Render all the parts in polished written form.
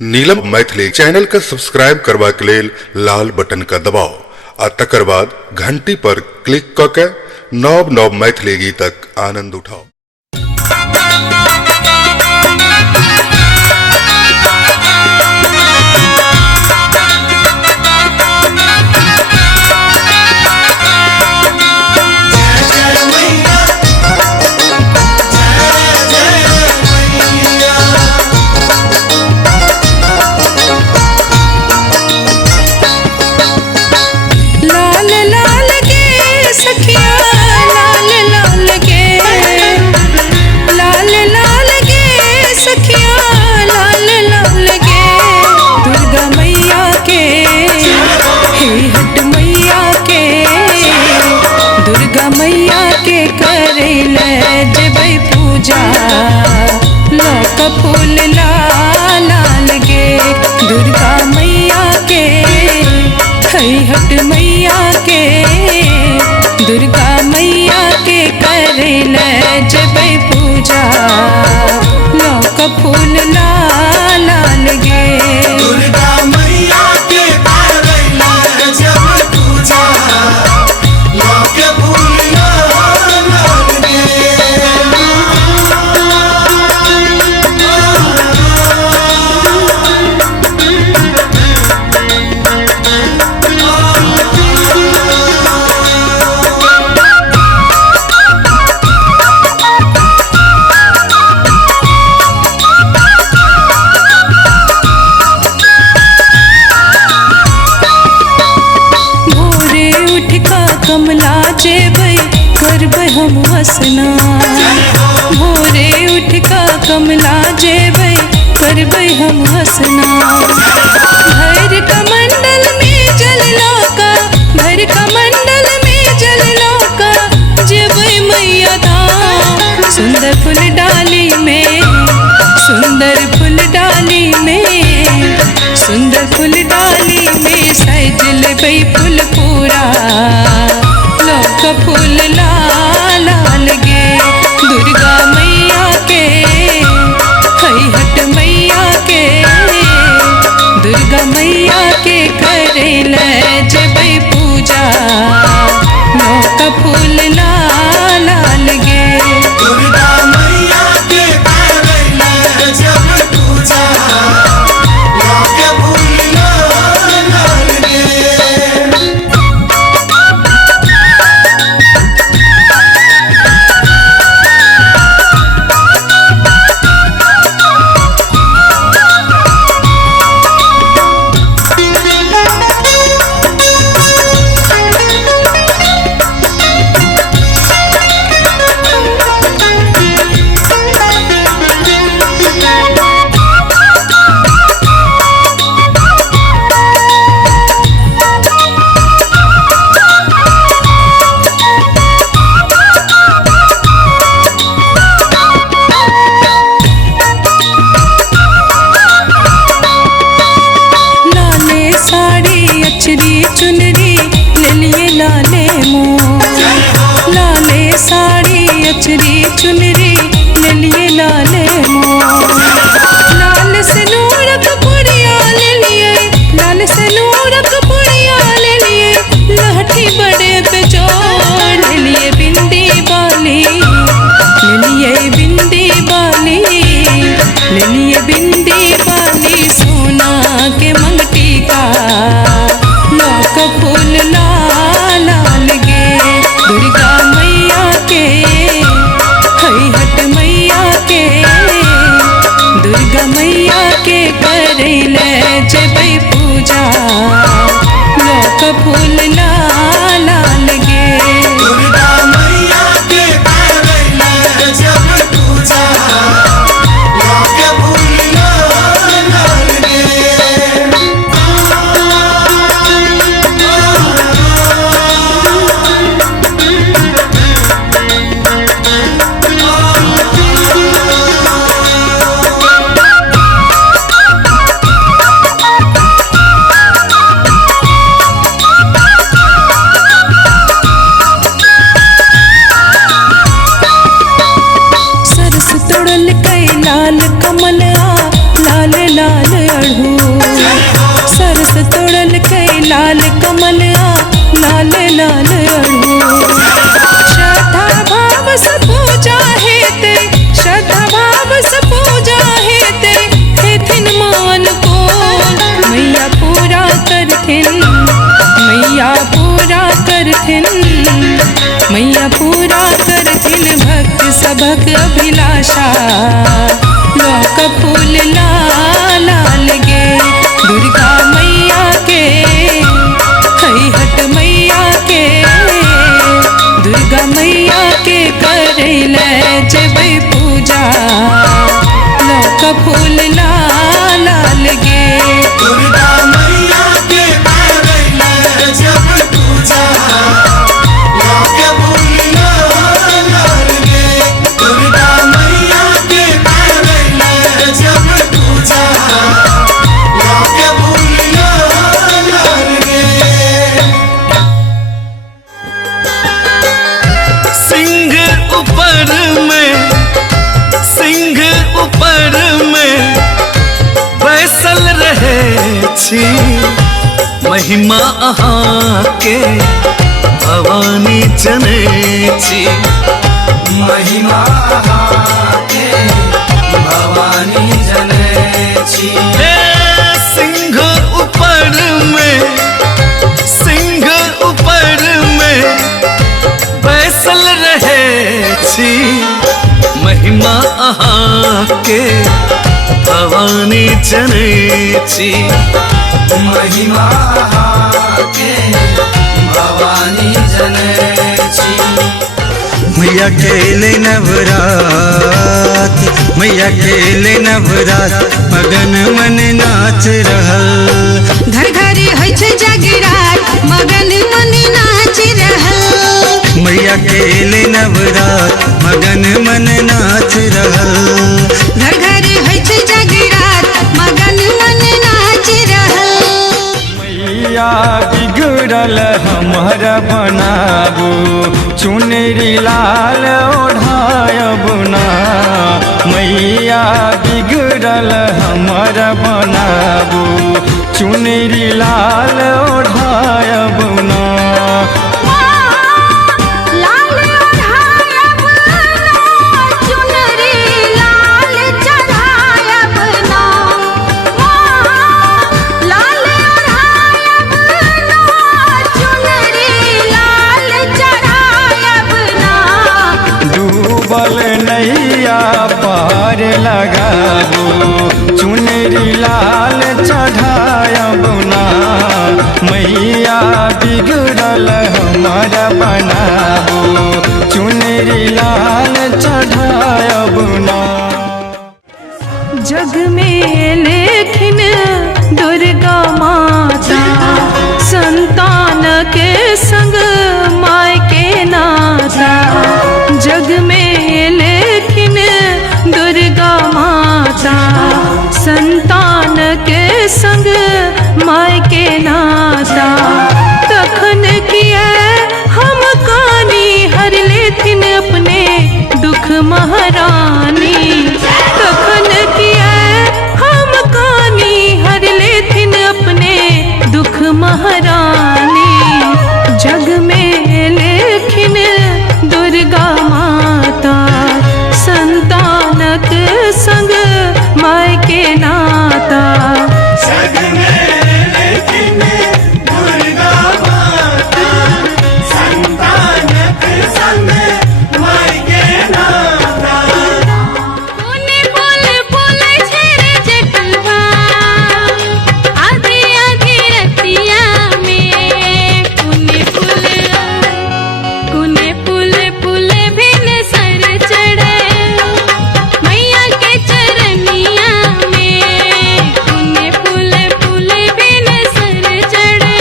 नीलम Maithili channel का subscribe करबा के लेल लाल बटन का दबाओ आ तकर बाद घंटी पर क्लिक क के नव नव मैथिली गीतक आनंद उठाओ। लौक फूल लाल गे दुर्गा मैया के हट मैया के दुर्गा मैया के करेल जबै पूजा लौक फूल लाल गे दुर्गा मैया के करेल जबै पूजा लौक फूल लाल गे। कमला जेबै करबै हम हसना भोरे उठ का कमला जेबै करबै हम हसना भर कमंडल में जल लौका भर कमंडल में जल लौका जेबै मैया धाम सुंदर फूल डाली में सुंदर फूल डाली में सुंदर फूल डाली में सज लेबै फूल पूरा लौक फूल लाल गे दुर्गा मैया के हट मैया के दुर्गा मैया के करेल जबै पूजा लौक फूल लाल गे दुर्गा मैया के करेल जबै पूजा लौक फूल लाल गे। चुनरी ले लिए लाले मोर लाले साड़ी अचरी चुनरी ले लिए लाले मोर लाल से नूर कपुड़िया ले लिए लाल से नूर कपुड़िया ले लिए लहठी बड़े पे जोड़ ले लिए बिंदी बाली ले लिए बिंदी बाली ले लिए बिंदी बाली सोना के मंगटी का लौक फूल लाल गे दुर्गा मैया के हट मैया के दुर्गा मैया के करेल जबै पूजा लौक फूल लाल गे दुर्गा मैया के करेल जबै पूजा लौक फूल लाल गे। छी महिमा अहाँके भवानी जनै छी महिमा अहाँके भवानी जनै छी हे सिंह ऊपर में बैसल रहे छी महिमा अहाँके भवानी जनै छी महिमा अहाँके भवानी जनै छी मैया खेले नवरात मैया खेले नवरात मगन मन नाच रहल घर घर होइ छै जगरात मगन मन नाच रहल मैया खेले नवरात मगन मन नाच रहल घर घर होइ छै जगरात मगन मन नाच रहल मैया बिगड़ल हमर बनाबू चुनरी लाल ओढ़ायब ना मैया बिगड़ल हमर बनाबू चुनरी लाल ओढ़ायब ना लाल ओढ़ायब ना चुनरी लाल चढ़ायब ना लाल ओढ़ायब ना चुनरी लाल चढ़ायब ना डूबल नैया पार लगाबू चुनरी लाल चढ़ायब ना मैया बिगड़ल हमर बनाबू चुनरी लाल चढ़ायब ना जग में लेकिन दुर्गा माता संतान के संग माय के नाता जग में लेकिन दुर्गा माता संतान के संग माय के नाता तखन किया हम कानी हर लेथिन अपने दुख महारानी तखन किया हम कानी हर लेथिन अपने दुख महारानी जग में लेकिन दुर्गा माता संतानक संग माय के नाता जग में लेकिन दुर्गा माता संतानक संग माय के नाता पुने फूल फूल छेरे जटुआ आधी आधी रतिया में पुने फूल फूल भिन सर चढ़े मैया के चरनिया में पुने फूल भिन सर चढ़े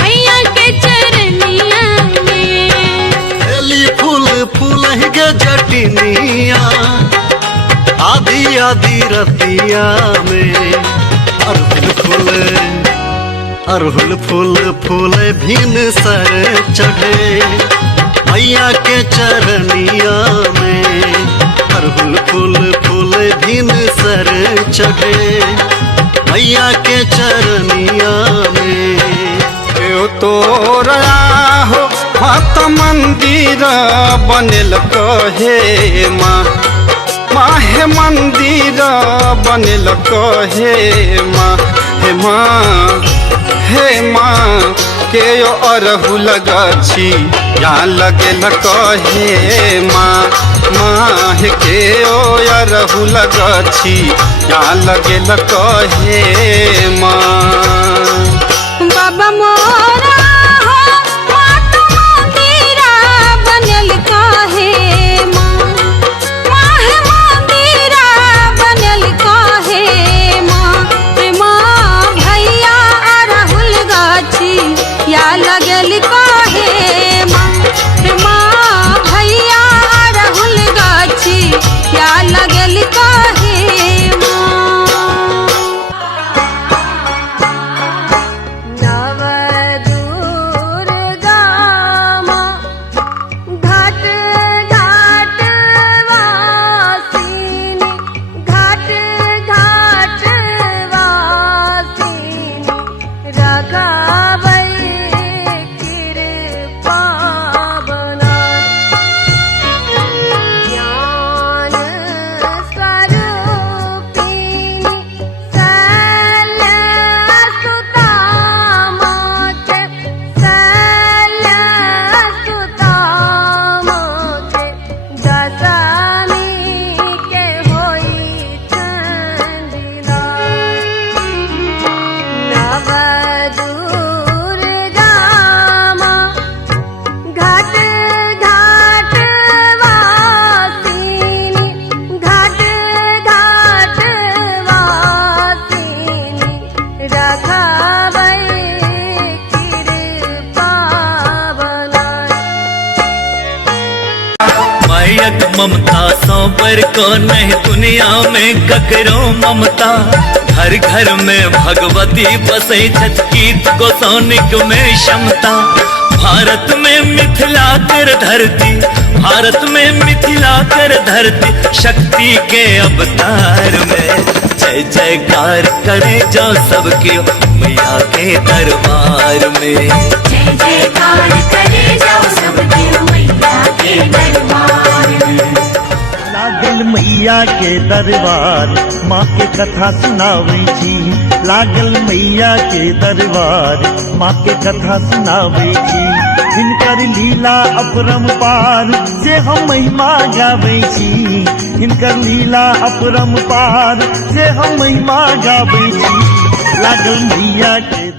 मैया के चरनिया में एली फूल फूल गे जटिनिया आधी आधी रतिया में अरहुल फूल भिन सर चढ़े मैया के चरनिया में अरहुल फूल भिन सर चढ़े मैया के चरनिया में तोरा हो मत मंदिर बनल कहे माँ माहे मंदिर बनल कहे माँ हे माँ के यो अरहुल गाछी या लगल कहे माँ के यो अरहुल गाछी या लगल कहे माँ बाबा मोरा हो मात मंदिरा बनल काहे माँ माहे मंदिरा बनल काहे माँ भैया अरहुल गाछी या लगल काहे माँ भैया अरहुल गाछी या लगल काहे माँ बराबर को नहीं दुनिया में ककरो ममता। घर घर में भगवती बसे गीत को सोनिक में क्षमता। भारत में मिथिला कर धरती, भारत में मिथिला कर धरती, शक्ति के अवतार में जय जयकार करे जो सबके मैया के दरबार में। जय जयकार करे जाओ सबके मैया के दरबार में। लागल मैया के दरबार माँ के कथा सुनावे छी। लागल मैया के दरबार माँ के कथा सुनावे छी। हिनकर लीला अपरंपार से हम महिमा गावे छी। हिनकर लीला अपरंपार से हम महिमा गावे छी। लागल मैया के